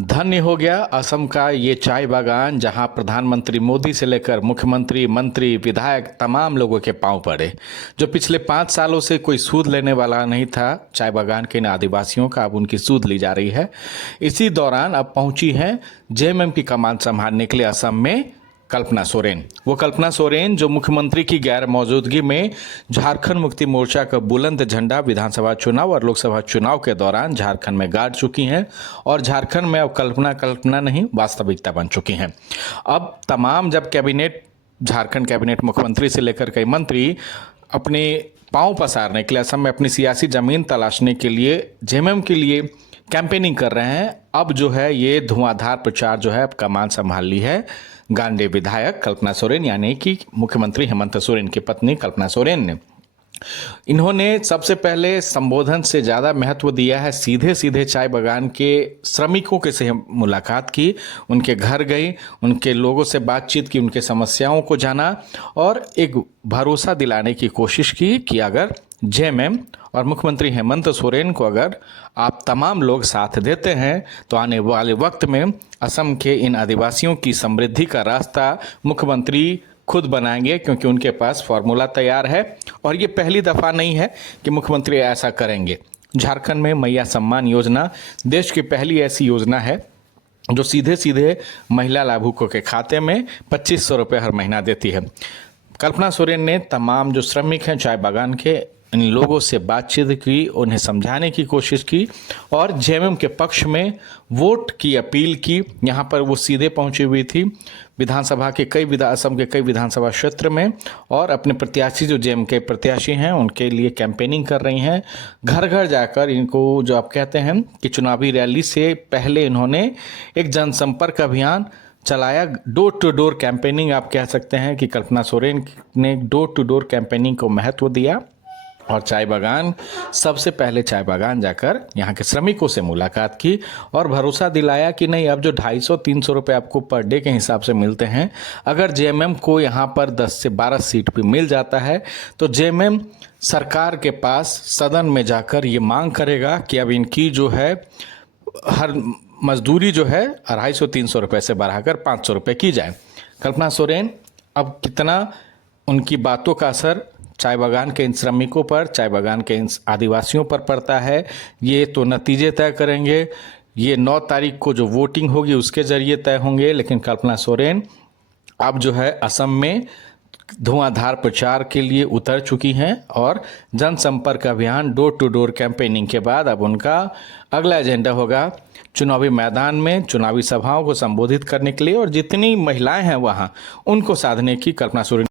धन्य हो गया असम का ये चाय बागान, जहां प्रधानमंत्री मोदी से लेकर मुख्यमंत्री, मंत्री, विधायक तमाम लोगों के पांव पड़े। जो पिछले 5 सालों से कोई सूद लेने वाला नहीं था चाय बागान के इन आदिवासियों का, अब उनकी सूद ली जा रही है। इसी दौरान अब पहुंची हैं जेएमएम की कमान संभालने के लिए असम में कल्पना सोरेन। वो कल्पना सोरेन जो मुख्यमंत्री की गैर मौजूदगी में झारखंड मुक्ति मोर्चा का बुलंद झंडा विधानसभा चुनाव और लोकसभा चुनाव के दौरान झारखंड में गाड़ चुकी हैं और झारखंड में अब कल्पना नहीं वास्तविकता बन चुकी हैं। अब तमाम जब कैबिनेट, झारखंड कैबिनेट मुख्यमंत्री से लेकर कई मंत्री अपने पांव पसारने के लिए असम में अपनी सियासी जमीन तलाशने के लिए जेएमएम के लिए कैंपेनिंग कर रहे हैं। अब जो है ये धुआंधार प्रचार जो है अब कमान संभाल ली है गांडे विधायक कल्पना सोरेन, यानी कि मुख्यमंत्री हेमंत सोरेन की पत्नी कल्पना सोरेन ने। इन्होंने सबसे पहले संबोधन से ज़्यादा महत्व दिया है, सीधे सीधे चाय बागान के श्रमिकों के से मुलाकात की, उनके घर गई, उनके लोगों से बातचीत की, उनके समस्याओं को जाना और एक भरोसा दिलाने की कोशिश की कि अगर जेएमएम और मुख्यमंत्री हेमंत सोरेन को अगर आप तमाम लोग साथ देते हैं तो आने वाले वक्त में असम के इन आदिवासियों की समृद्धि का रास्ता मुख्यमंत्री खुद बनाएंगे, क्योंकि उनके पास फॉर्मूला तैयार है। और ये पहली दफ़ा नहीं है कि मुख्यमंत्री ऐसा करेंगे। झारखंड में मैया सम्मान योजना देश की पहली ऐसी योजना है जो सीधे सीधे महिला लाभुकों के खाते में 2500 रुपये हर महीना देती है। कल्पना सोरेन ने तमाम जो श्रमिक हैं चाय बागान के, इन लोगों से बातचीत की, उन्हें समझाने की कोशिश की और जेएमएम के पक्ष में वोट की अपील की। यहाँ पर वो सीधे पहुंची हुई थी विधानसभा के असम के कई विधानसभा क्षेत्र में और अपने प्रत्याशी जो जेएमएम के प्रत्याशी हैं उनके लिए कैंपेनिंग कर रही हैं। घर घर जाकर इनको जो आप कहते हैं कि चुनावी रैली से पहले इन्होंने एक जनसंपर्क अभियान चलाया, डोर टू डोर कैंपेनिंग आप कह सकते हैं कि कल्पना सोरेन ने डोर टू डोर कैंपेनिंग को महत्व दिया और चाय बागान, सबसे पहले चाय बागान जाकर यहाँ के श्रमिकों से मुलाकात की और भरोसा दिलाया कि नहीं, अब जो 250-300 रुपये आपको पर डे के हिसाब से मिलते हैं, अगर जेएमएम को यहाँ पर 10 से 12 सीट भी मिल जाता है तो जेएमएम सरकार के पास सदन में जाकर ये मांग करेगा कि अब इनकी जो है हर मजदूरी जो है 250-300 रुपये से बढ़ाकर 500 रुपये की जाए। कल्पना सोरेन अब कितना उनकी बातों का असर चाय बागान के इन श्रमिकों पर, चाय बागान के इन आदिवासियों पर पड़ता है, ये तो नतीजे तय करेंगे। ये 9 तारीख को जो वोटिंग होगी उसके जरिए तय होंगे। लेकिन कल्पना सोरेन अब जो है असम में धुआंधार प्रचार के लिए उतर चुकी हैं और जनसंपर्क अभियान, डोर टू डोर कैंपेनिंग के बाद अब उनका अगला एजेंडा होगा चुनावी मैदान में चुनावी सभाओं को संबोधित करने के लिए और जितनी महिलाएं हैं वहां उनको साधने की कल्पना सोरेन